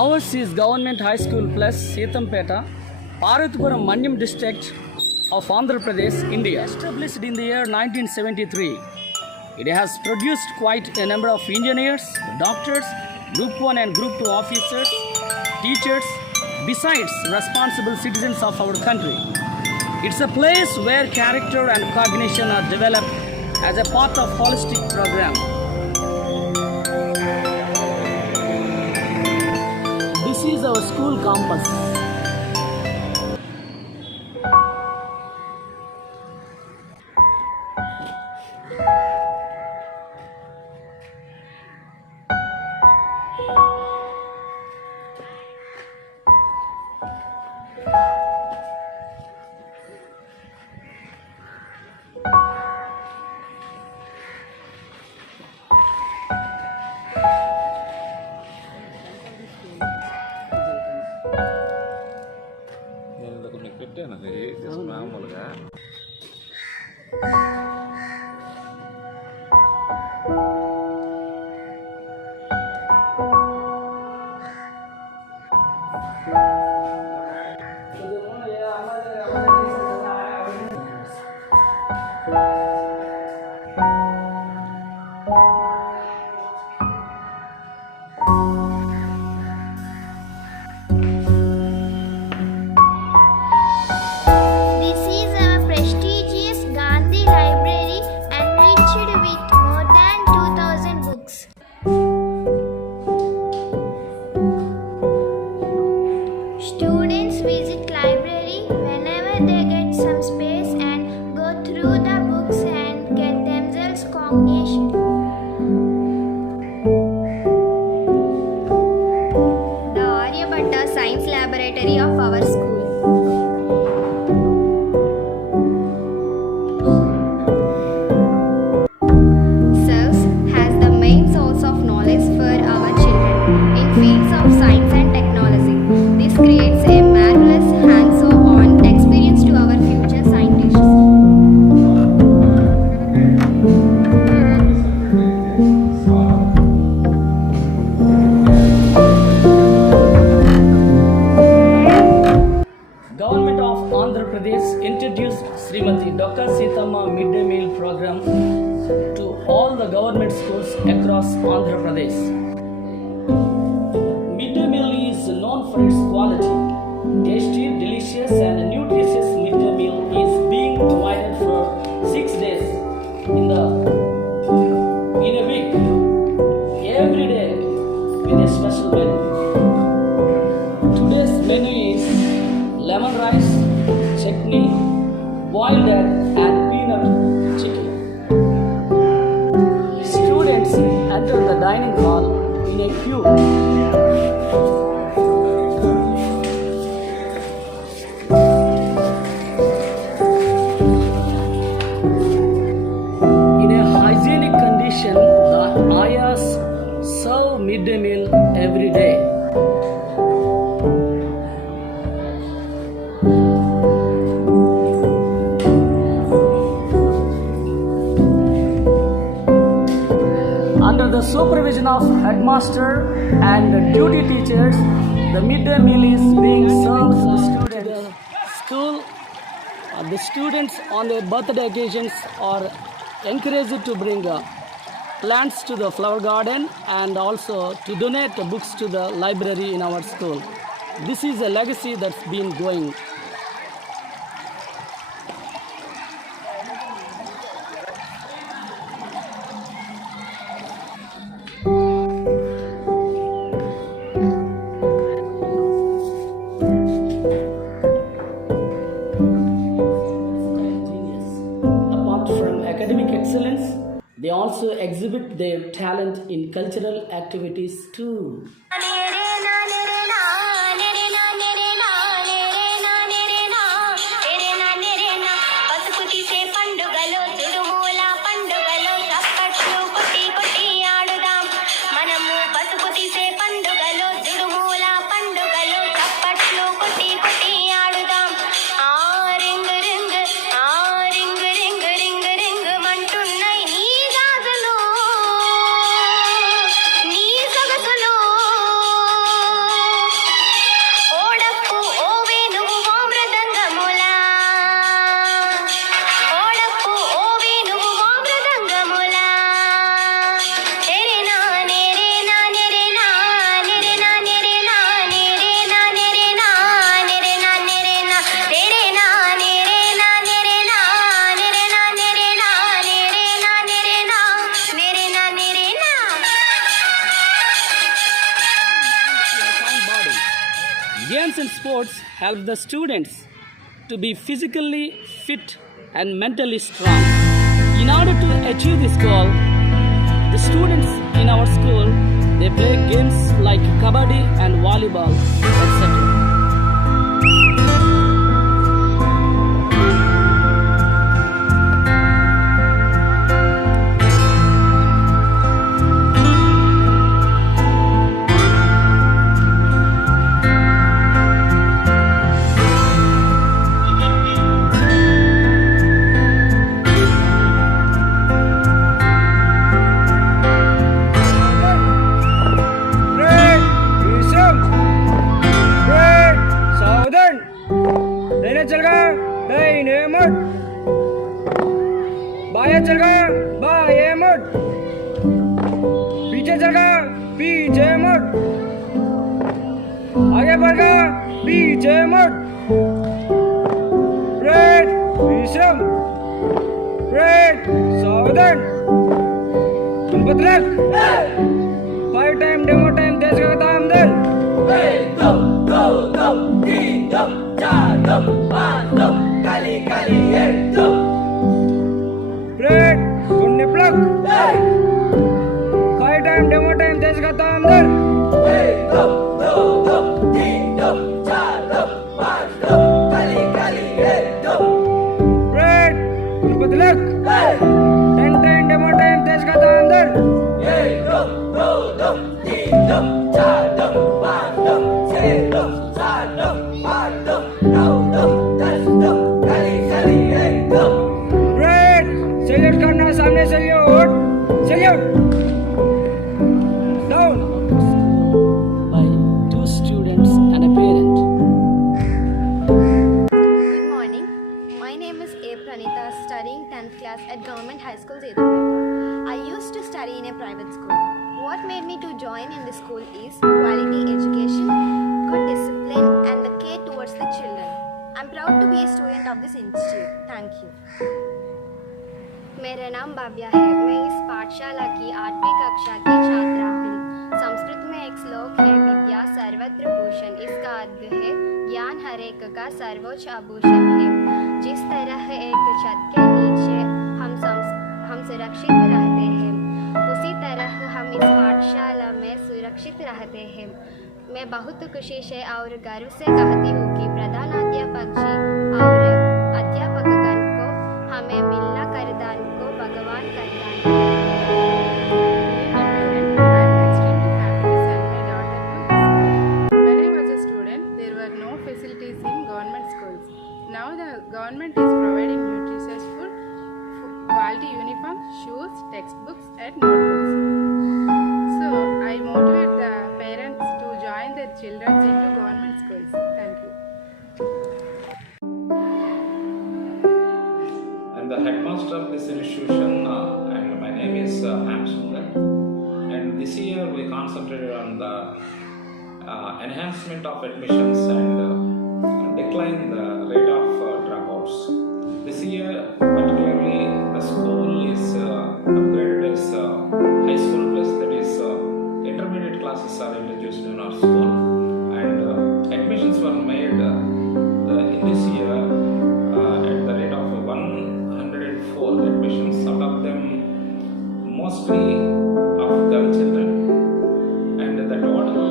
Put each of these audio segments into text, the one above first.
Ours is Government High School Plus, Sitampeta, Parathupuram Manyam district of Andhra Pradesh, India. Established in the year 1973, it has produced quite a number of engineers, doctors, Group 1 and Group 2 officers, teachers, besides responsible citizens of our country. It's a place where character and cognition are developed as a part of holistic program. This is our school campus. నేను పెట్టాను అది just మామూలుగా Students visit library whenever they get some space and go through the books and get themselves cognition. The Aryabhatta Science Laboratory of our school serves as the main source of knowledge for our children in fields of science and technology. This creates a marvelous hands-on experience to our future scientists. Government of Andhra Pradesh introduced Srimati Dr. Sitama midday meal program to all the government schools across Andhra Pradesh. Midday meal is known for its quality. Tasty, delicious and nutritious midday meal is being provided for 6 days in a week, every day with a special menu. Today's menu is lemon rice, chutney, boiled egg and peanut chicken. Students enter the dining hall in a queue. In a hygienic condition, the ayahs serve midday meal every day. Under the supervision of headmaster and duty teachers, the midday meal is being served to the school. The students on their birthday occasions are encouraged to bring plants to the flower garden and also to donate books to the library in our school. This is a legacy that's been going. Apart from academic excellence, they also exhibit their talent in cultural activities too. నీ సొగసులో Games and sports help the students to be physically fit and mentally strong. In order to achieve this goal, the students in our school, they play games like kabaddi and volleyball, etc. बाएं चल गया बाएं मुड़ पीछे चल गया पीछे मुड़ आगे बढ़ गया पीछे मुड़ ब्रेक विषम ब्रेक सावधान बदलक 5 टाइम डेमो टाइम तेज का दाम दल दम दम दम तीन दम चार दम पांच दम काली काली दम ब्रेक गुन्ने प्लग 5 टाइम डेमो टाइम तेज का दाम दल दम दम दम तीन दम चार दम पांच दम काली काली दम ब्रेक गुन्ने बदलक 10 टाइम डेमो टाइम तेज का दाम दल दम दम दम तीन दम चार दम पांच दम छह दम सात दम आठ दम नौ दम 10 दम काली काली दम ब्रेक सैल्यूट करना सामने salute salute down By 2 students and a parent. Good morning. My name is A. Pranita, studying 10th class at Government High School, Zedapeta. I used to study in a private school. What made me to join in the school is quality education, good discipline, and the care towards the children. I'm proud to be a student of this institute. Thank you. मेरा नाम बाबिया है। मैं इस पाठशाला की 8वीं कक्षा की छात्रा हूँ। संस्कृत में एक श्लोक है, विद्या सर्वत्र भूषण। इसका अर्थ है ज्ञान हर एक का सर्वोच्च आभूषण है। जिस तरह एक छत के नीचे हम सुरक्षित रहते हैं, उसी तरह हम इस पाठशाला में सुरक्षित रहते हैं। मैं बहुत खुशी से और गर्व से कहती हूँ कि प्रधानाध्यापक जी और अध्यापकगण को हमें मिलना करदान को भगवान करदान। When I was a student, there were no facilities in government schools. Now the government is providing nutritious food, quality uniforms, shoes, textbooks, and notebooks. So I motivate the parents to join their children into government schools. Thank you. I'm the headmaster of this institution, and my name is Hamsundar. And this year we concentrated on the enhancement of admissions and decline the rate of dropouts. This year, particularly, the school is upgraded as high school plus, that is, intermediate classes are introduced in our school, and admissions were made in this year at the rate of 104 admissions, out of them mostly of girl children, and the total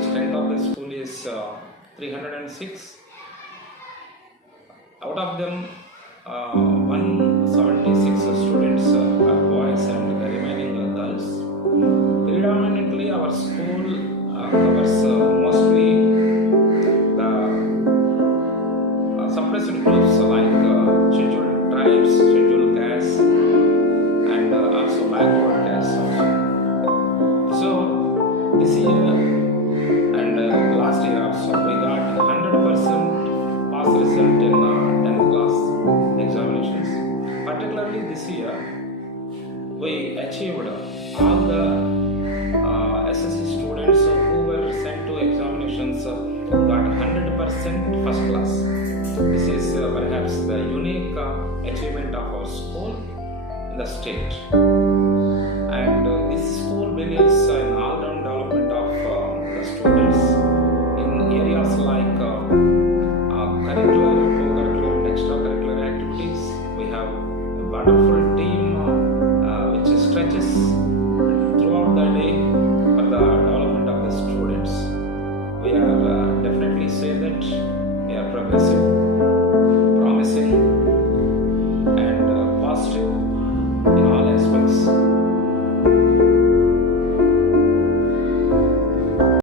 strength of the school is 306. Out of them 176 students are boys and the remaining are girls. Predominantly our school covers mostly the suppressed groups like scheduled tribes, scheduled castes, and also backward castes also. So this year and last year also we got 100% pass result in 10th class examinations. Particularly this year we achieved all the SSC students who were sent to examinations got 100% first class. This is perhaps the unique achievement of our school in the state. And this school believes in